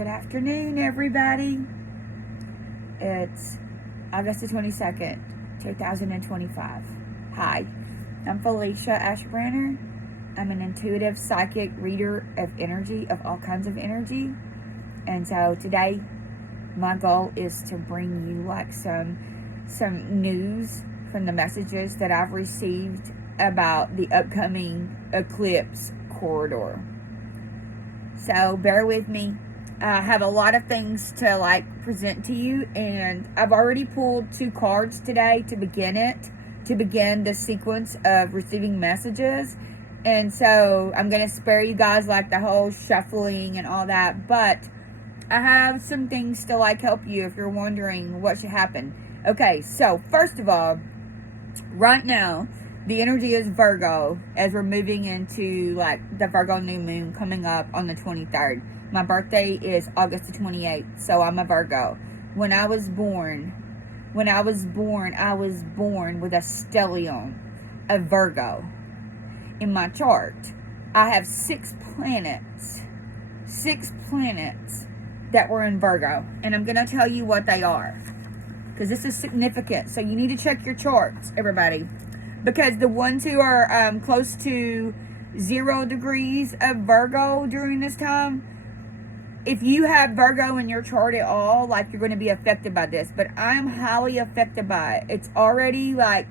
Good afternoon, everybody. It's August the 22nd, 2025. Hi, I'm Felicia Ashbrenner. I'm an intuitive psychic reader of energy, of all kinds of energy. And so today, my goal is to bring you like some news from the messages that I've received about the upcoming eclipse corridor. So bear with me. I have a lot of things to present to you, and I've already pulled 2 cards today to begin the sequence of receiving messages. And so I'm going to spare you guys the whole shuffling and all that, but I have some things to help you if you're wondering what should happen. Okay, so first of all, right now, the energy is Virgo as we're moving into the Virgo new moon coming up on the 23rd. My birthday is August the 28th, so I'm a Virgo. When I was born, I was born with a stellium of Virgo. In my chart, I have 6 planets that were in Virgo, and I'm going to tell you what they are, because this is significant. So you need to check your charts, everybody, because the ones who are close to 0 degrees of Virgo during this time, if you have Virgo in your chart at all, you're going to be affected by this. But I'm highly affected by it. It's already the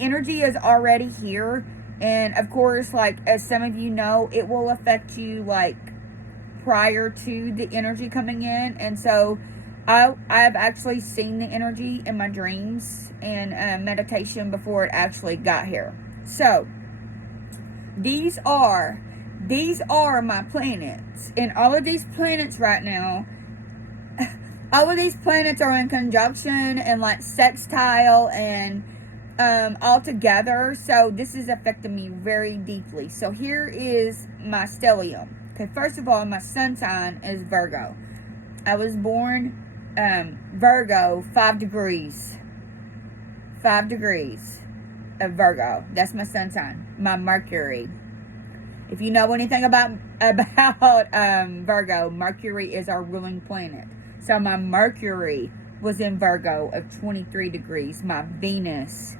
energy is already here. And of course, as some of you know, it will affect you prior to the energy coming in. And so I've actually seen the energy in my dreams and meditation before it actually got here. So these are my planets, and all of these planets right now, all of these planets are in conjunction and sextile and all together. So this is affecting me very deeply. So here is my stellium. Okay, first of all, my sun sign is Virgo. I was born Virgo, 5 degrees of Virgo. That's my sun sign. My Mercury. If you know anything about Virgo, Mercury is our ruling planet. So my Mercury was in Virgo of 23 degrees. My Venus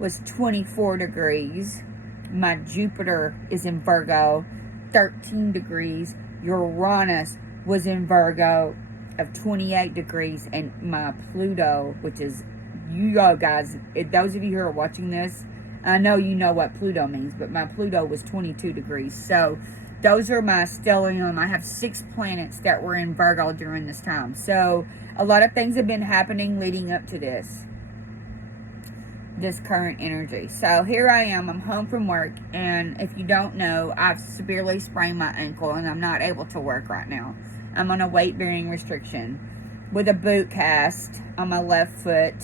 was 24 degrees. My Jupiter is in Virgo, 13 degrees. Uranus was in Virgo of 28 degrees. And my Pluto, which is, you guys, those of you who are watching this, I know you know what Pluto means, but my Pluto was 22 degrees. So those are my stellium. I have 6 planets that were in Virgo during this time. So a lot of things have been happening leading up to this current energy. So here I am. I'm home from work. And if you don't know, I've severely sprained my ankle and I'm not able to work right now. I'm on a weight-bearing restriction with a boot cast on my left foot.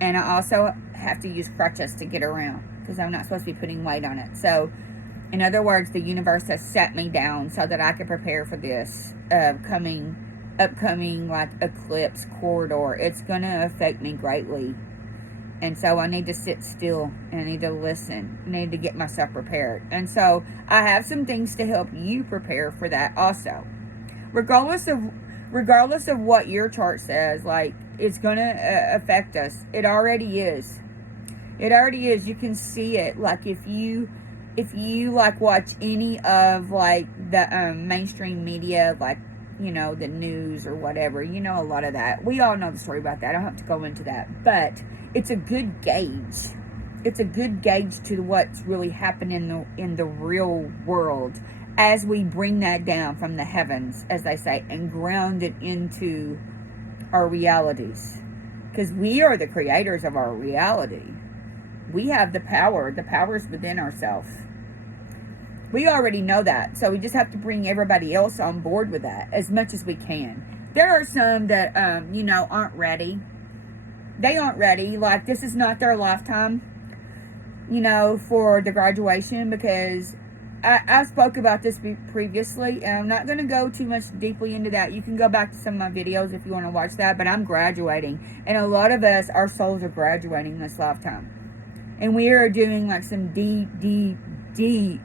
And I also have to use crutches to get around, because I'm not supposed to be putting weight on it. So, in other words, the universe has set me down so that I can prepare for this upcoming eclipse corridor. It's going to affect me greatly. And so I need to sit still, and I need to listen. I need to get myself prepared. And so I have some things to help you prepare for that also. Regardless of what your chart says, it's going to affect us. It already is. It already is. You can see it. If you watch any of the mainstream media, the news or whatever, a lot of that. We all know the story about that. I don't have to go into that. But it's a good gauge. It's a good gauge to what's really happening in the real world as we bring that down from the heavens, as they say, and ground it into our realities. Because we are the creators of our reality. We have the power. The power is within ourselves. We already know that. So we just have to bring everybody else on board with that as much as we can. There are some that, aren't ready. They aren't ready. This is not their lifetime, for the graduation, because I spoke about this previously, and I'm not going to go too much deeply into that. You can go back to some of my videos if you want to watch that, but I'm graduating, and a lot of us, our souls are graduating this lifetime, and we are doing some deep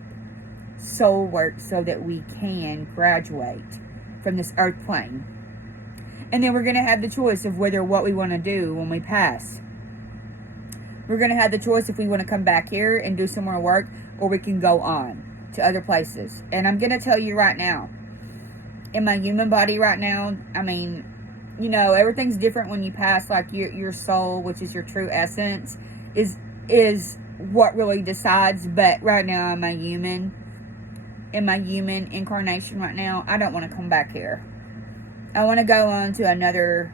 soul work so that we can graduate from this earth plane. And then we're going to have the choice of whether what we want to do when we pass. We're going to have the choice if we want to come back here and do some more work, or we can go on to other places. And I'm going to tell you right now, in my human body right now, I mean, you know, everything's different when you pass. Like your soul, which is your true essence, is what really decides. But right now, in my human incarnation right now, I don't want to come back here. I want to go on to another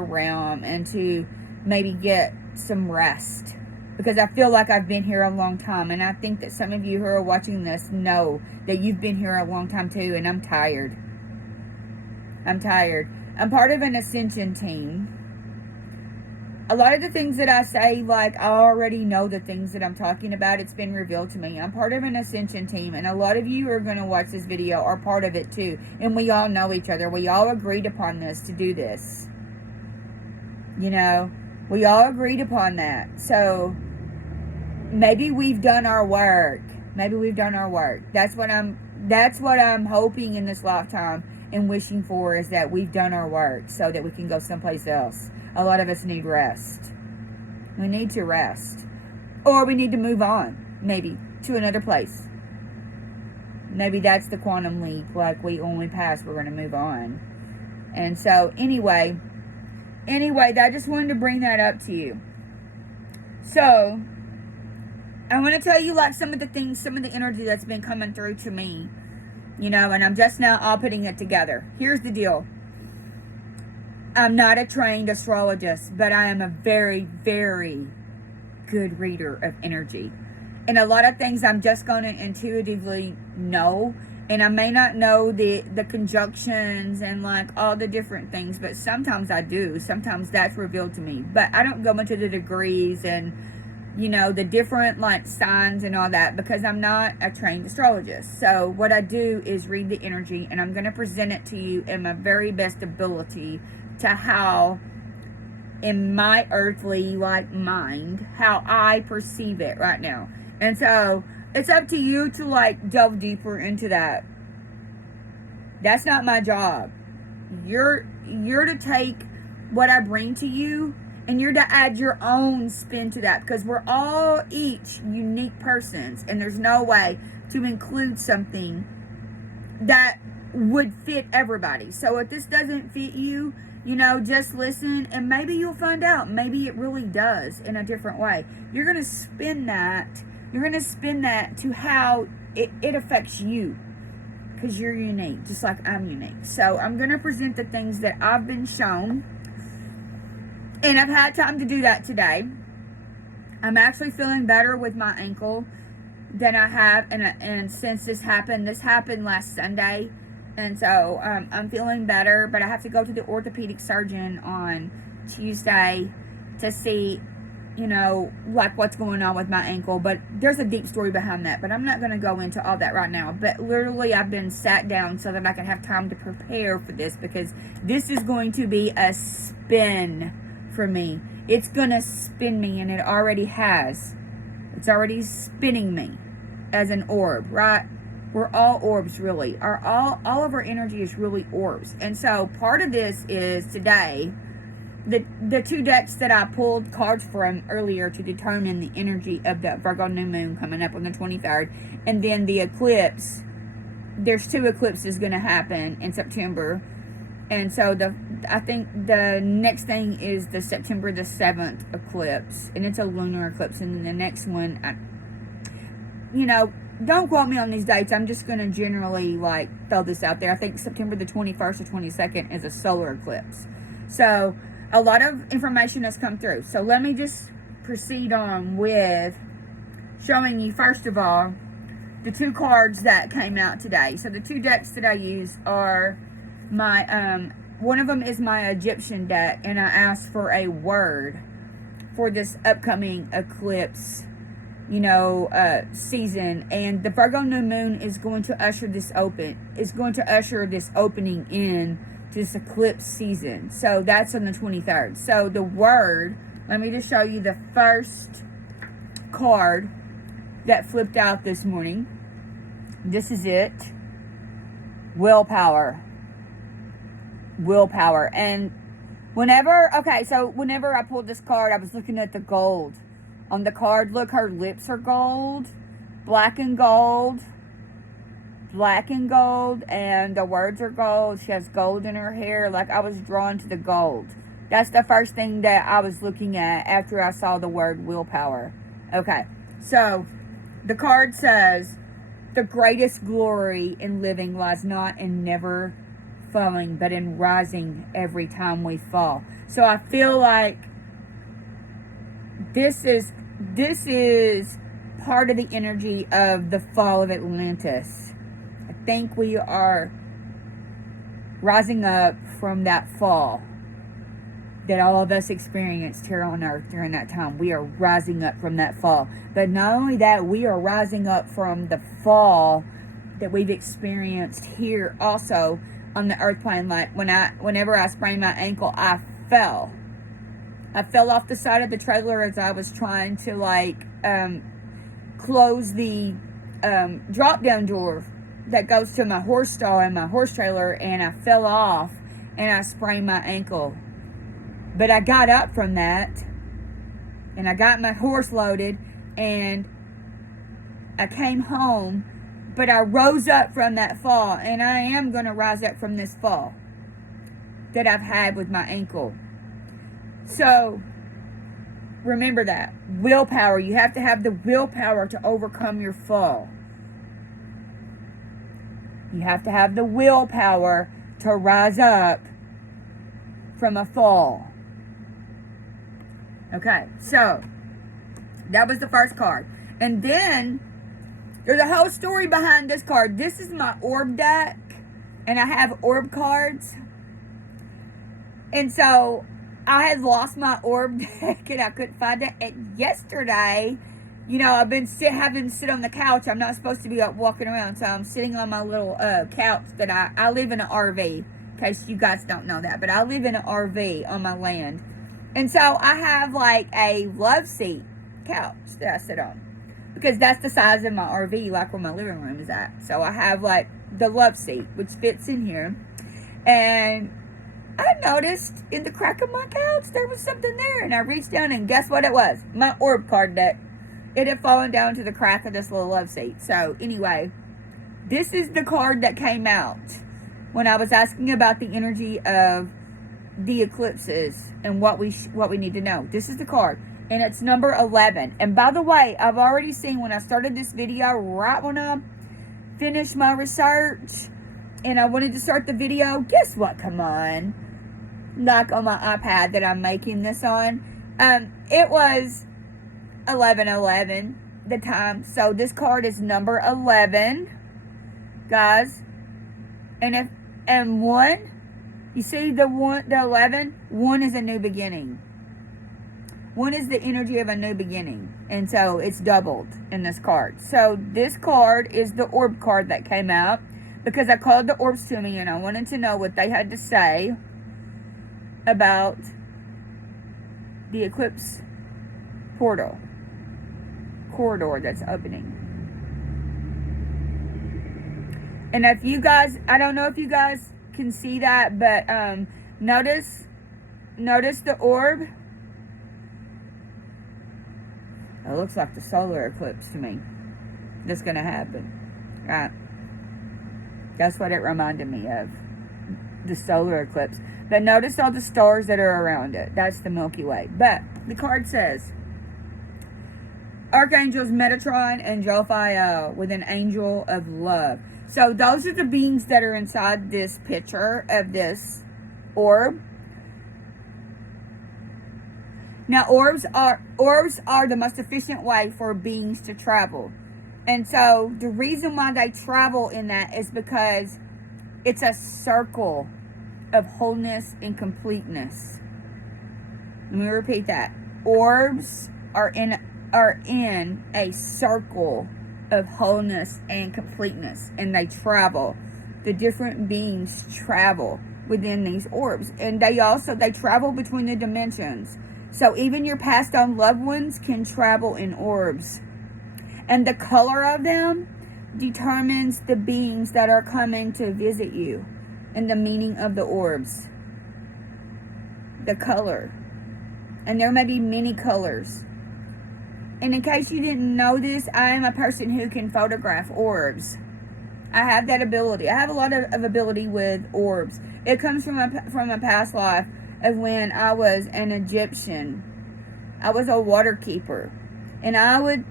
realm and to maybe get some rest, because I feel like I've been here a long time, and I think that some of you who are watching this know that you've been here a long time too, and I'm tired. I'm part of an ascension team. A lot of the things that I say, like, I already know the things that I'm talking about. It's been revealed to me. I'm part of an ascension team, and a lot of you who are going to watch this video are part of it too. And we all know each other. We all agreed upon this to do this. You know, we all agreed upon that. So maybe we've done our work. That's what I'm hoping in this lifetime and wishing for, is that we've done our work so that we can go someplace else. A lot of us need rest. We need to rest. Or we need to move on, maybe, to another place. Maybe that's the quantum leap. Like, when we pass, we're going to move on. And so, anyway, I just wanted to bring that up to you. So, I want to tell you, like, some of the energy that's been coming through to me. You know, and I'm just now all putting it together. Here's the deal. I'm not a trained astrologist, but I am a very, very good reader of energy. And a lot of things I'm just going to intuitively know. And I may not know the conjunctions and, like, all the different things, but sometimes I do. Sometimes that's revealed to me. But I don't go into the degrees and, you know, the different, like, signs and all that, because I'm not a trained astrologist. So what I do is read the energy, and I'm going to present it to you in my very best ability, to how, in my earthly, like, mind, how I perceive it right now. And so it's up to you to, like, delve deeper into that. That's not my job. You're to take what I bring to you, and you're to add your own spin to that, because we're all each unique persons, and there's no way to include something that would fit everybody. So if this doesn't fit you, you know, just listen, and maybe you'll find out. Maybe it really does in a different way. You're going to spin that. You're going to spin that to how it affects you, because you're unique, just like I'm unique. So I'm going to present the things that I've been shown, and I've had time to do that today. I'm actually feeling better with my ankle than I have, and since this happened last Sunday. And so I'm feeling better, but I have to go to the orthopedic surgeon on Tuesday to see, you know, like, what's going on with my ankle. But there's a deep story behind that, but I'm not going to go into all that right now. But literally, I've been sat down so that I can have time to prepare for this, because this is going to be a spin for me. It's going to spin me, and it already has. It's already spinning me as an orb, right? We're all orbs, really. All of our energy is really orbs. And so part of this is today, the two decks that I pulled cards from earlier to determine the energy of the Virgo new moon coming up on the 23rd. And then the eclipse. There's 2 eclipses going to happen in September. And so I think the next thing is the September the 7th eclipse. And it's a lunar eclipse. And then the next one, you know, don't quote me on these dates. I'm just going to generally, like, throw this out there. I think September the 21st or 22nd is a solar eclipse. So a lot of information has come through. So let me just proceed on with showing you, first of all, the 2 cards that came out today. So the 2 decks that I use are my, one of them is my Egyptian deck, and I asked for a word for this upcoming eclipse, you know, season. And the Virgo new moon is going to usher this opening in to this eclipse season. So that's on the 23rd. So the word, let me just show you the first card that flipped out this morning. This is it. Willpower. willpower. And whenever I pulled this card, I was looking at the gold on the card. Look, her lips are gold, black and gold, and the words are gold. She has gold in her hair. Like, I was drawn to the gold. That's the first thing that I was looking at after I saw the word willpower. Okay, so the card says, the greatest glory in living lies not in never falling, but in rising every time we fall. So I feel like this is part of the energy of the fall of Atlantis. I think we are rising up from that fall that all of us experienced here on earth during that time. We are rising up from that fall. But not only that, we are rising up from the fall that we've experienced here also on the earth plane. Like whenever I sprained my ankle, I fell off the side of the trailer as I was trying to close the drop down door that goes to my horse stall and my horse trailer, and I fell off and I sprained my ankle. But I got up from that, and I got my horse loaded, and I came home, but I rose up from that fall, and I am going to rise up from this fall that I've had with my ankle. So, remember that. Willpower. You have to have the willpower to overcome your fall. You have to have the willpower to rise up from a fall. Okay, so that was the first card. And then there's a whole story behind this card. This is my orb deck, and I have orb cards. And so I had lost my orb deck, and I couldn't find it. And yesterday, you know, I've been having to sit on the couch. I'm not supposed to be up walking around, so I'm sitting on my little couch that I live in an RV, in case you guys don't know that. But I live in an RV on my land. And so I have like a love seat couch that I sit on, because that's the size of my RV, like where my living room is at. So I have like the love seat, which fits in here. And I noticed in the crack of my couch there was something there, and I reached down, and guess what it was? My orb card deck. It had fallen down to the crack of this little love seat. So anyway, this is the card that came out when I was asking about the energy of the eclipses and what we need to know. This is the card, and it's number 11. And by the way, I've already seen, when I started this video, right when I finished my research and I wanted to start the video, guess what? Come on, like on my iPad that I'm making this on, it was 11:11 the time. So this card is number 11, guys. And 1, you see the 11? 1 is a new beginning. 1 is the energy of a new beginning. And so it's doubled in this card. So this card is the orb card that came out, because I called the orbs to me and I wanted to know what they had to say about the eclipse corridor that's opening. And if you guys, I don't know if you guys can see that, but notice the orb. It looks like the solar eclipse to me that's going to happen. Right? That's what it reminded me of, the solar eclipse. But notice all the stars that are around it. That's the Milky Way. But the card says, Archangels Metatron and Jophiel with an angel of love. So those are the beings that are inside this picture of this orb. Now, orbs are the most efficient way for beings to travel. And so the reason why they travel in that is because it's a circle of wholeness and completeness. Let me repeat that. Orbs are in a circle of wholeness and completeness, and they travel. The different beings travel within these orbs, and they travel between the dimensions. So even your passed on loved ones can travel in orbs, and the color of them determines the beings that are coming to visit you. and the meaning of the orbs, the color. And there may be many colors. And in case you didn't know this, I am a person who can photograph orbs. I have that ability. I have a lot of ability with orbs. It comes from a past life of when I was an Egyptian. I was a water keeper. And I would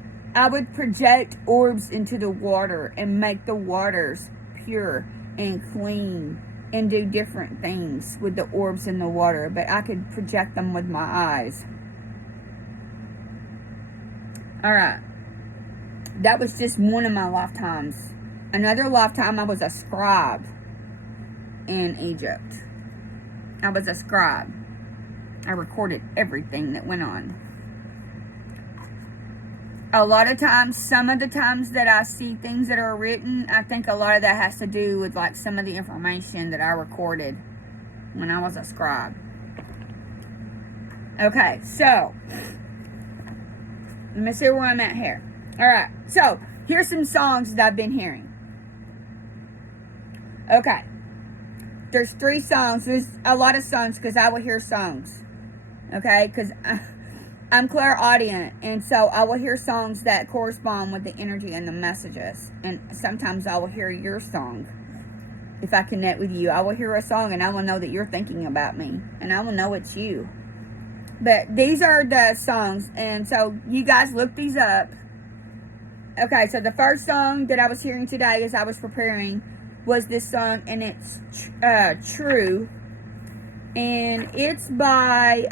project orbs into the water and make the waters pure and clean and do different things with the orbs in the water. But I could project them with my eyes. Alright. That was just one of my lifetimes. Another lifetime, I was a scribe in Egypt. I was a scribe. I recorded everything that went on. A lot of times, some of the times that I see things that are written, I think a lot of that has to do with like some of the information that I recorded when I was a scribe. Okay, so let me see where I'm at here. Alright, so here's some songs that I've been hearing. Okay, there's 3 songs. There's a lot of songs because I will hear songs. Okay, because I'm clairaudient, and so I will hear songs that correspond with the energy and the messages. And sometimes I will hear your song. If I connect with you, I will hear a song and I will know that you're thinking about me. And I will know it's you. But these are the songs, and so you guys look these up. Okay, so the first song that I was hearing today as I was preparing was this song, and it's True. And it's by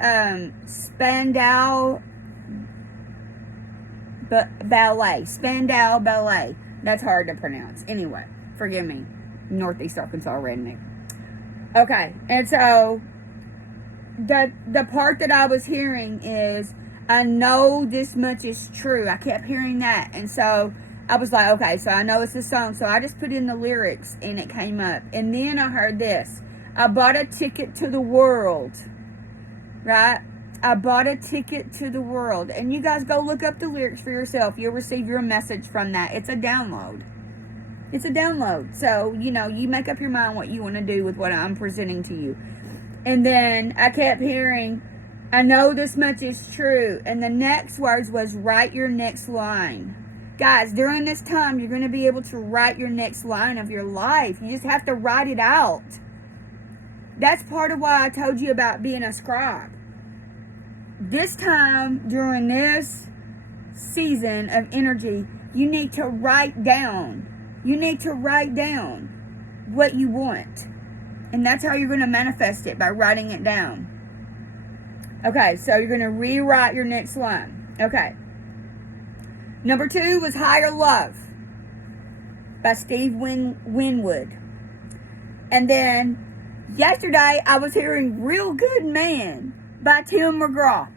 Spandau Ballet. That's hard to pronounce. Anyway, forgive me. Northeast Arkansas redneck. Okay, and so the part that I was hearing is, I know this much is true. I kept hearing that. And so I was like, okay, so I know it's a song. So I just put in the lyrics and it came up. And then I heard this. I bought a ticket to the world. Right? I bought a ticket to the world. And you guys go look up the lyrics for yourself. You'll receive your message from that. It's a download. It's a download. So, you know, you make up your mind what you want to do with what I'm presenting to you. And then I kept hearing, I know this much is true. And the next words was, write your next line. Guys, during this time, you're going to be able to write your next line of your life. You just have to write it out. That's part of why I told you about being a scribe. This time, during this season of energy, you need to write down. You need to write down what you want. And that's how you're going to manifest it, by writing it down. Okay, so you're going to rewrite your next line. Okay. Number 2 was Higher Love by Steve Winwood. And then yesterday I was hearing Real Good Man by Tim McGraw.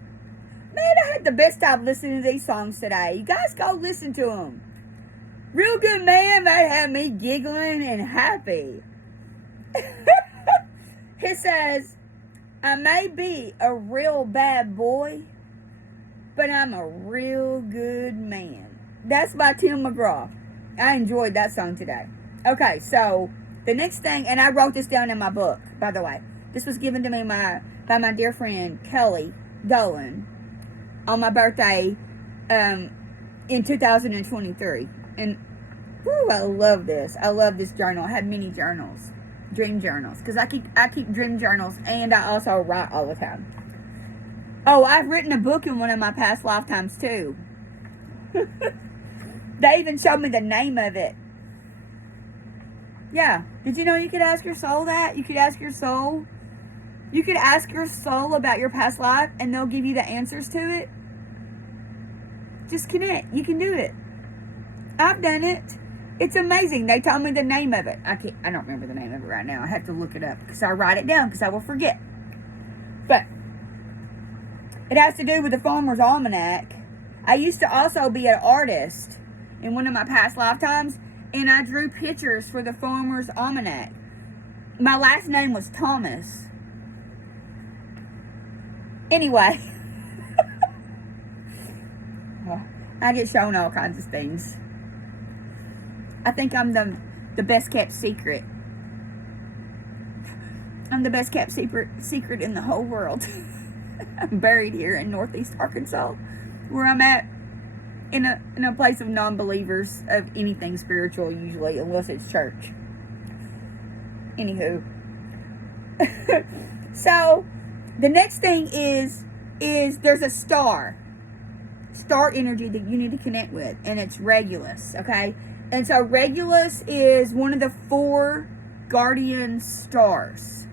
Man, I had the best time listening to these songs today. You guys go listen to them. Real Good Man, they had me giggling and happy. He says, I may be a real bad boy, but I'm a real good man. That's by Tim McGraw. I enjoyed that song today. Okay, so the next thing, and I wrote this down in my book, by the way. This was given to me by my dear friend Kelly Dolan on my birthday in 2023. And whew, I love this. I love this journal. I have many journals, dream journals, because I keep dream journals, and I also write all the time. Oh, I've written a book in one of my past lifetimes too. They even showed me the name of it. Yeah. Did you know you could ask your soul that? You could ask your soul. You could ask your soul about your past life, and they'll give you the answers to it. Just connect. You can do it. I've done it. It's amazing. They told me the name of it. I don't remember the name of it right now. I have to look it up because I write it down because I will forget. But it has to do with the Farmer's Almanac. I used to also be an artist in one of my past lifetimes, and I drew pictures for the Farmer's Almanac. My last name was Thomas. Anyway, I get shown all kinds of things. I think I'm the best kept secret. I'm the best kept secret in the whole world. I'm buried here in Northeast Arkansas, where I'm at, in a place of non-believers of anything spiritual, usually, unless it's church. Anywho. So, the next thing is there's a star energy that you need to connect with, and it's Regulus, okay? And so Regulus is one of the 4 guardian stars.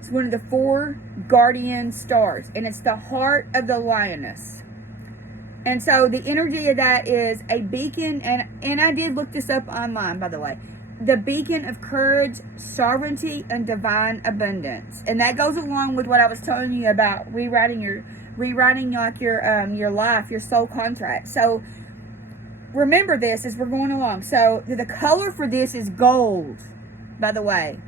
It's one of the 4 guardian stars, and it's the heart of the lioness. And so the energy of that is a beacon, and I did look this up online, by the way. The beacon of courage, sovereignty, and divine abundance. And that goes along with what I was telling you about rewriting like your life, your soul contract. So remember this as we're going along. So the color for this is gold, by the way.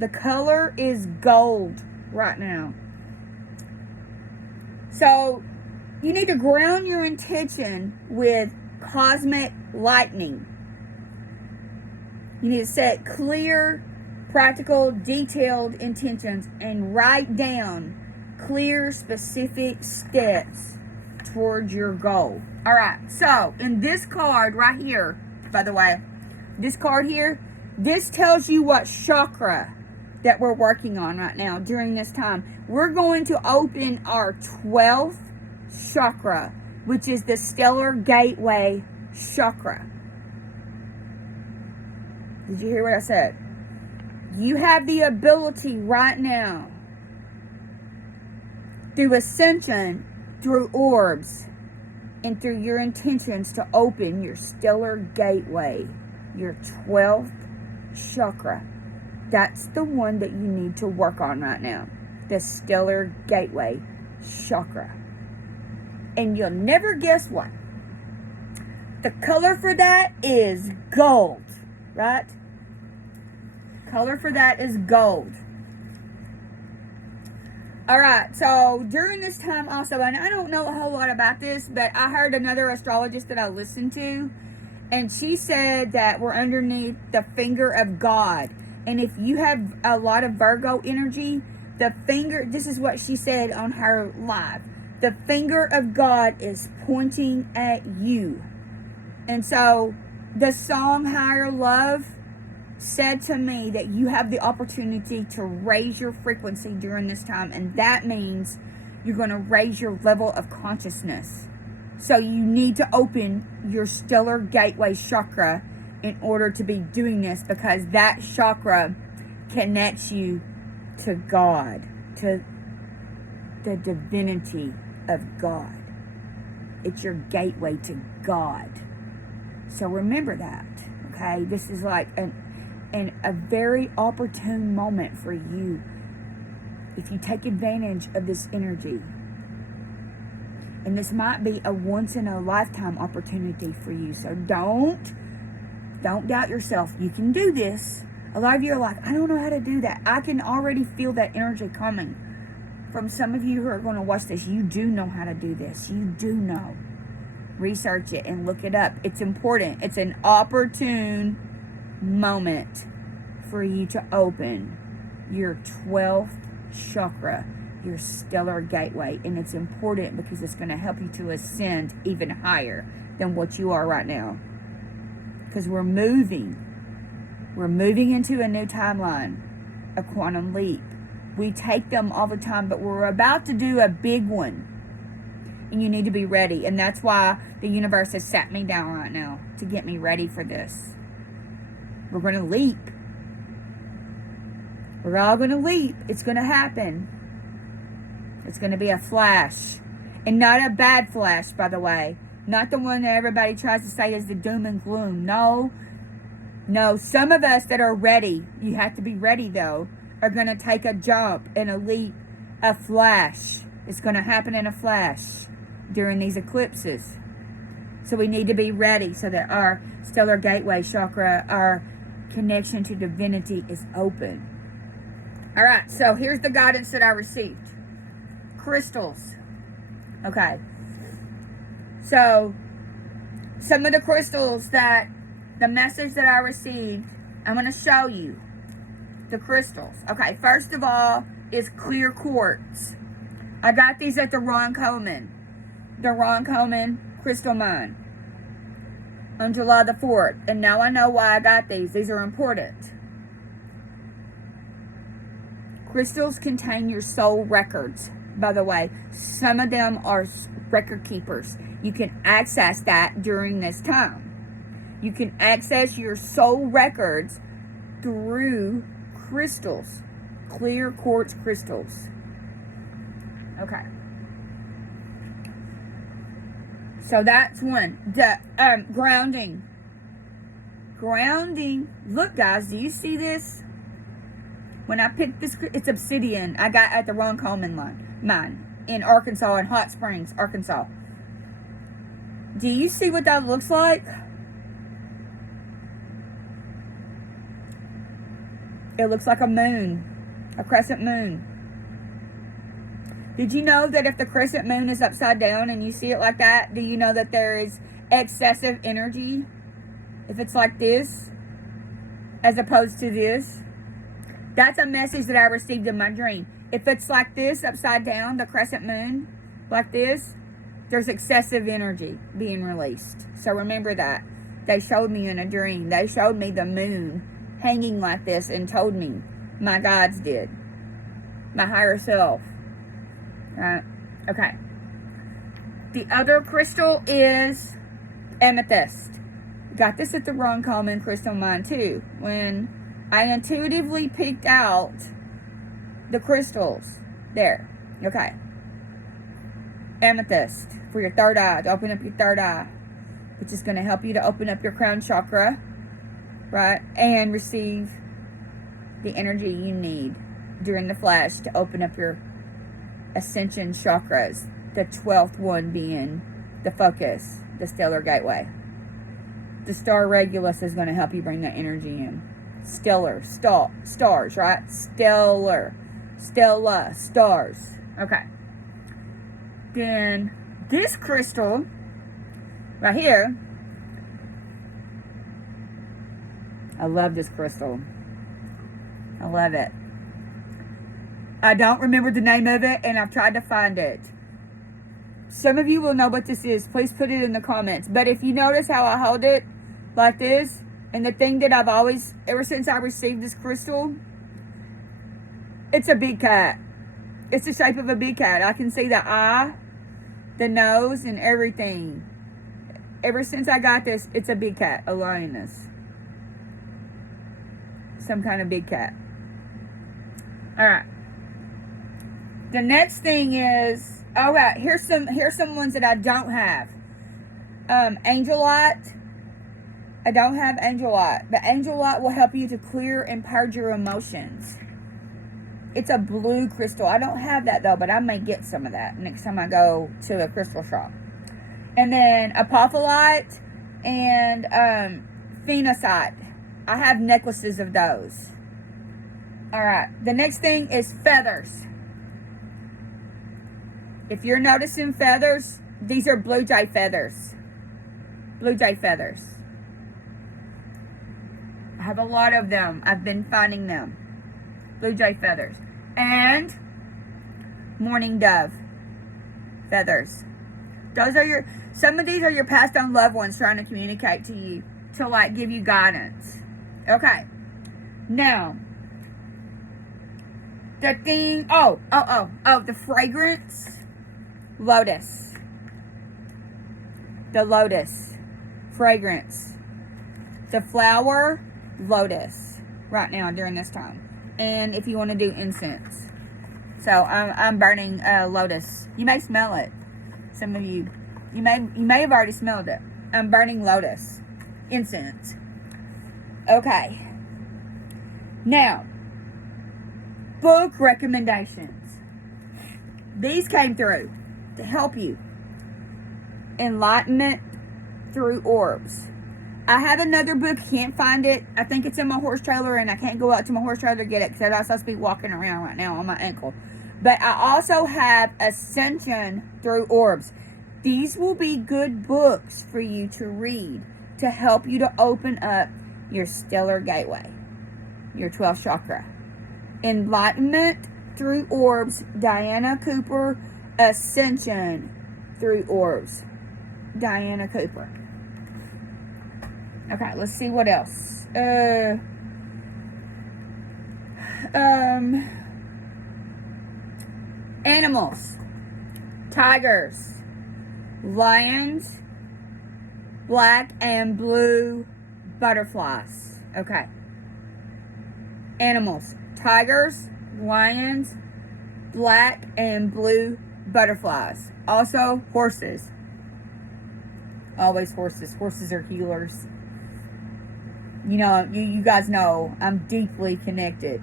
The color is gold right now. So you need to ground your intention with cosmic lightning. You need to set clear, practical, detailed intentions and write down clear, specific steps towards your goal. All right, so in this card right here, by the way, this card here, this tells you what chakra that we're working on right now during this time. We're going to open our 12th chakra, which is the stellar gateway chakra. Did you hear what I said? You have the ability right now, through ascension, through orbs, and through your intentions, to open your stellar gateway, your 12th chakra. That's the one that you need to work on right now. The stellar gateway chakra. And you'll never guess what. The color for that is gold. Right? Color for that is gold. Alright, so during this time also, and I don't know a whole lot about this, but I heard another astrologist that I listened to, and she said that we're underneath the finger of God. And if you have a lot of Virgo energy, the finger, this is what she said on her live, the finger of God is pointing at you. And so the song Higher Love said to me that you have the opportunity to raise your frequency during this time. And that means you're going to raise your level of consciousness. So you need to open your stellar gateway chakra in order to be doing this, because that chakra connects you to God, to the divinity of God. It's your gateway to God. So remember that, okay? This is like a very opportune moment for you if you take advantage of this energy. And this might be a once-in-a-lifetime opportunity for you. So don't doubt yourself. You can do this. A lot of you are like, I don't know how to do that. I can already feel that energy coming from some of you who are going to watch this. You do know how to do this. You do know. Research it and look it up. It's important. It's an opportune moment for you to open your 12th chakra, your stellar gateway. And it's important because it's going to help you to ascend even higher than what you are right now. Because we're moving into a new timeline, a quantum leap. We take them all the time, but we're about to do a big one. And you need to be ready. And that's why the universe has sat me down right now to get me ready for this. We're going to leap. We're all going to leap. It's going to happen. It's going to be a flash. And not a bad flash, by the way. Not the one that everybody tries to say is the doom and gloom. No. Some of us that are ready, you have to be ready though, are going to take a jump and a leap, a flash. It's going to happen in a flash during these eclipses. So we need to be ready so that our stellar gateway chakra, our connection to divinity, is open. All right, so here's the guidance that I received. Crystals. Okay. So some of the crystals that, the message that I received, I'm going to show you. the crystals. Okay, first of all is clear quartz. I got these at the Ron Coleman Crystal Mine on July the 4th. And now I know why I got these. These are important. Crystals contain your soul records, by the way. Some of them are record keepers. You can access that during this time. You can access your soul records through crystals. Clear quartz crystals. Okay. So that's one. The grounding. Grounding. Look, guys, do you see this? When I picked this, it's obsidian. I got at the Ron Coleman mine in Arkansas, in Hot Springs, Arkansas. Do you see what that looks like? It looks like a moon, a crescent moon. Did you know that if the crescent moon is upside down and you see it like that, do you know that there is excessive energy if it's like this as opposed to this? That's a message that I received in my dream. If it's like this, upside down, the crescent moon, like this, there's excessive energy being released. So remember that. They showed me in a dream. They showed me the moon hanging like this and told me. My guides did. My higher self. Right? Okay. The other crystal is amethyst. Got this at the Ron Coleman Crystal Mine too. When I intuitively picked out the crystals. There. Okay. Amethyst for your third eye, to open up your third eye, which is going to help you to open up your crown chakra, right? And receive the energy you need during the flash to open up your ascension chakras. The 12th one being the focus, the stellar gateway. The star Regulus is going to help you bring that energy in. Stellar, stars, right? Stellar, stella, stars. Okay. Then this crystal right here, I love this crystal. I love it. I don't remember the name of it, and I've tried to find it. Some of you will know what this is. Please put it in the comments. But if you notice how I hold it like this, and the thing that I've always, ever since I received this crystal, it's a big cat. It's the shape of a big cat. I can see the eye, the nose, and everything. Ever since I got this, it's a big cat, a lioness. Some kind of big cat. Alright. The next thing is, alright, here's some ones that I don't have. Angelite. I don't have Angelite. The Angelite will help you to clear and purge your emotions. It's a blue crystal. I don't have that though, but I may get some of that next time I go to a crystal shop. And then apophyllite and phenocite. I have necklaces of those. Alright, the next thing is feathers. If you're noticing feathers, these are blue jay feathers. Blue jay feathers. I have a lot of them. I've been finding them. Blue jay feathers. And mourning dove feathers. Those are your, some of these are your passed on loved ones trying to communicate to you, to like give you guidance. Okay. Now, the thing, the fragrance, lotus. The lotus fragrance. The flower, lotus, right now during this time. And if you want to do incense. So I'm burning lotus. You may smell it. Some of you may have already smelled it. I'm burning lotus incense. Okay. Now, book recommendations. These came through to help you. Enlightenment through orbs. I have another book, can't find it. I think it's in my horse trailer, and I can't go out to my horse trailer to get it because I'm supposed to be walking around right now on my ankle. But I also have Ascension Through Orbs. These will be good books for you to read to help you to open up your stellar gateway, your 12th chakra. Enlightenment through orbs, Diana Cooper. Ascension through orbs, Diana Cooper. Okay, let's see what else. Animals. Tigers, lions, black and blue butterflies. Okay. Animals. Tigers, lions, black and blue butterflies. Also, horses. Always horses. Horses are healers. You know, you guys know I'm deeply connected.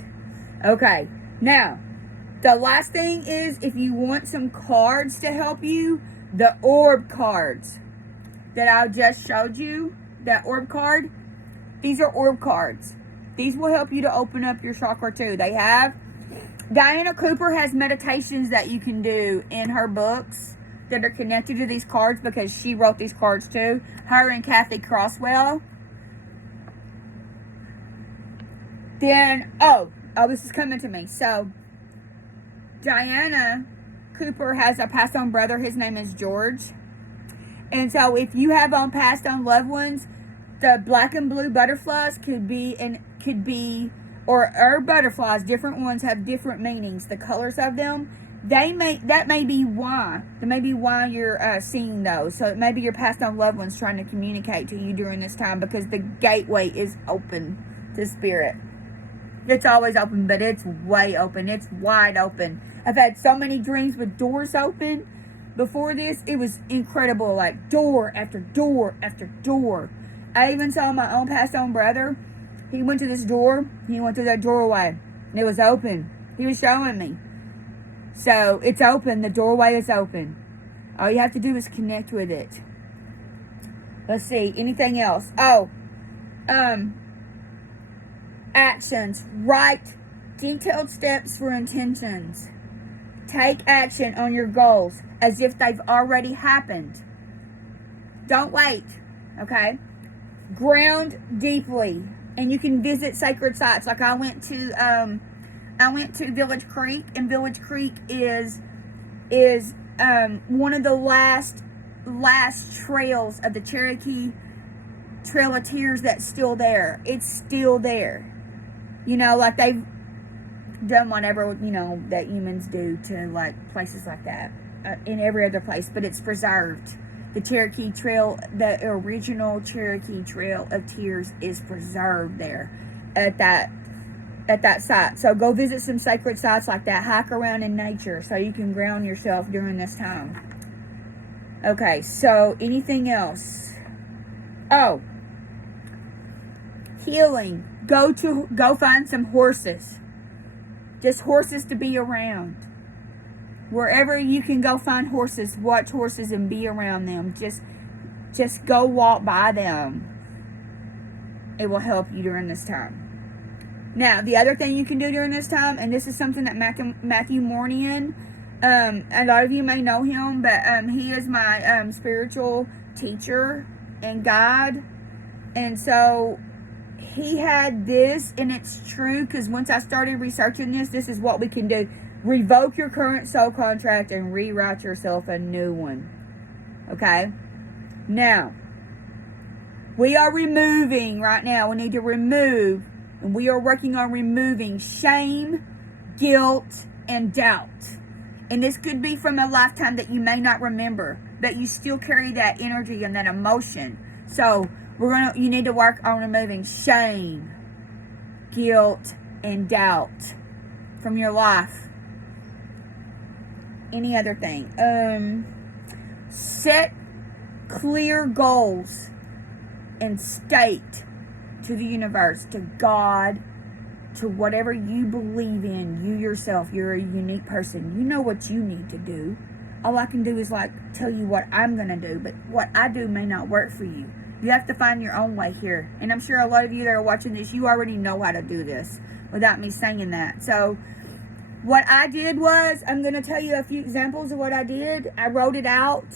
Okay. Now, the last thing is, if you want some cards to help you, the orb cards that I just showed you, that orb card, these are orb cards. These will help you to open up your chakra too. Diana Cooper has meditations that you can do in her books that are connected to these cards, because she wrote these cards too. Her and Kathy Crosswell. Then, this is coming to me. So, Diana Cooper has a passed on brother. His name is George. And so if you have passed on loved ones, the black and blue butterflies could be or butterflies, different ones have different meanings. The colors of them, that may be why you're seeing those. So it may be your passed on loved ones trying to communicate to you during this time, because the gateway is open to spirit. It's always open, but it's way open. It's wide open. I've had so many dreams with doors open before this. It was incredible, like door after door after door. I even saw my own passed on brother. He went to this door. He went through that doorway, and it was open. He was showing me. So it's open. The doorway is open. All you have to do is connect with it. Let's see. Anything else? Actions. Write detailed steps for intentions. Take action on your goals as if they've already happened. Don't wait. Okay? Ground deeply. And you can visit sacred sites. Like I went to Village Creek, and Village Creek is one of the last trails of the Cherokee Trail of Tears that's still there. It's still there. You know, like they've done whatever, you know, that humans do to like places like that in every other place, but it's preserved. The Cherokee Trail, the original Cherokee Trail of Tears, is preserved there at that site. So go visit some sacred sites like that. Hike around in nature so you can ground yourself during this time. Okay, so anything else? Healing. Go find some horses. Just horses to be around. Wherever you can go find horses, watch horses and be around them. Just go walk by them. It will help you during this time. Now, the other thing you can do during this time, and this is something that Matthew Mornian, a lot of you may know him, but he is my spiritual teacher and guide. And so he had this, and it's true, because once I started researching this is what we can do. Revoke your current soul contract and rewrite yourself a new one. Okay? Now, we are removing right now. We need to remove, and we are working on removing shame, guilt, and doubt. And this could be from a lifetime that you may not remember, but you still carry that energy and that emotion. So, you need to work on removing shame, guilt, and doubt from your life. Any other thing? Set clear goals and state to the universe, to God, to whatever you believe in, you yourself, you're a unique person. You know what you need to do. All I can do is tell you what I'm going to do, but what I do may not work for you. You have to find your own way here. And I'm sure a lot of you that are watching this, you already know how to do this without me saying that. So what I did was, I'm going to tell you a few examples of what I did. I wrote it out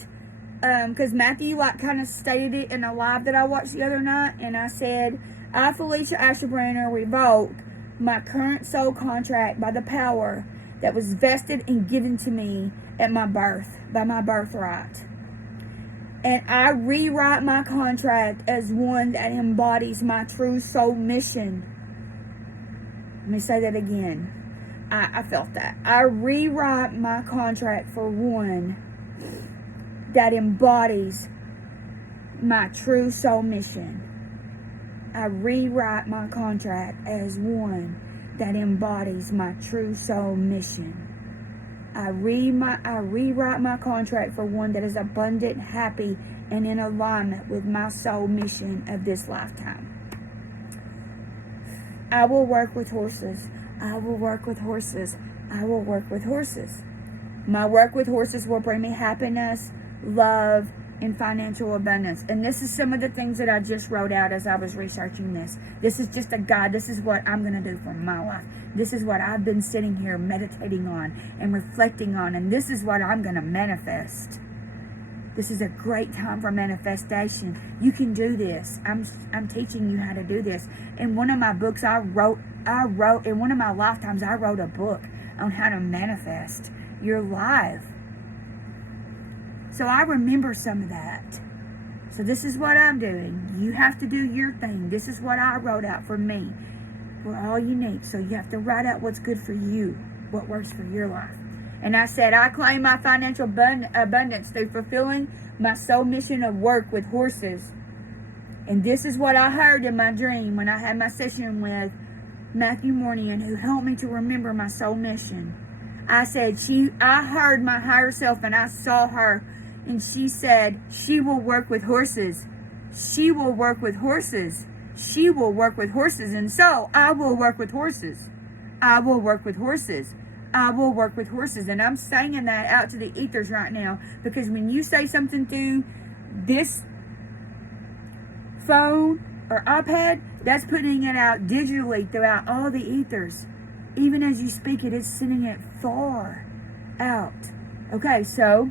because Matthew kind of stated it in a live that I watched the other night. And I said, I, Felicia Asher Branner, revoke my current soul contract by the power that was vested and given to me at my birth, by my birthright. And I rewrite my contract as one that embodies my true soul mission. Let me say that again. I felt that. I rewrite my contract for one that embodies my true soul mission. I rewrite my contract as one that embodies my true soul mission. I rewrite my contract for one that is abundant, happy, and in alignment with my soul mission of this lifetime. I will work with horses. I will work with horses. I will work with horses. My work with horses will bring me happiness, love, and financial abundance. And this is some of the things that I just wrote out as I was researching this. This is just a guide. This is what I'm going to do for my life. This is what I've been sitting here meditating on and reflecting on. And this is what I'm going to manifest. This is a great time for manifestation. You can do this. I'm teaching you how to do this. In one of my books I wrote in one of my lifetimes, I wrote a book on how to manifest your life. So I remember some of that. So this is what I'm doing. You have to do your thing. This is what I wrote out for me. We're all unique. So you have to write out what's good for you, what works for your life. And I said, I claim my financial abundance through fulfilling my soul mission of work with horses. And this is what I heard in my dream when I had my session with Matthew Mornian, who helped me to remember my soul mission. I said, I heard my higher self and I saw her. And she said, she will work with horses. She will work with horses. She will work with horses. And so I will work with horses. I will work with horses. I will work with horses. And I'm saying that out to the ethers right now, because when you say something through this phone or iPad, that's putting it out digitally throughout all the ethers. Even as you speak it, it's sending it far out. Okay, so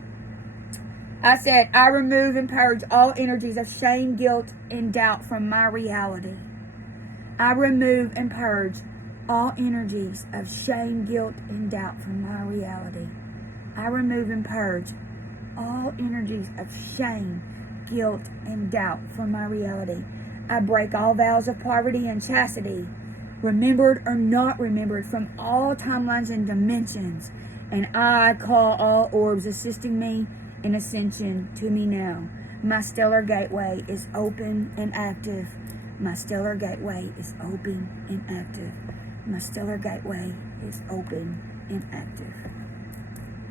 I said, I remove and purge all energies of shame, guilt, and doubt from my reality. I remove and purge all energies of shame, guilt, and doubt from my reality. I remove and purge all energies of shame, guilt, and doubt from my reality. I break all vows of poverty and chastity, remembered or not remembered, from all timelines and dimensions. And I call all orbs assisting me in ascension to me now. My stellar gateway is open and active. My stellar gateway is open and active. My stellar gateway is open and active.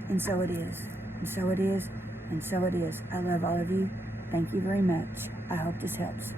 And so it is. And so it is. And so it is. I love all of you. Thank you very much. I hope this helps.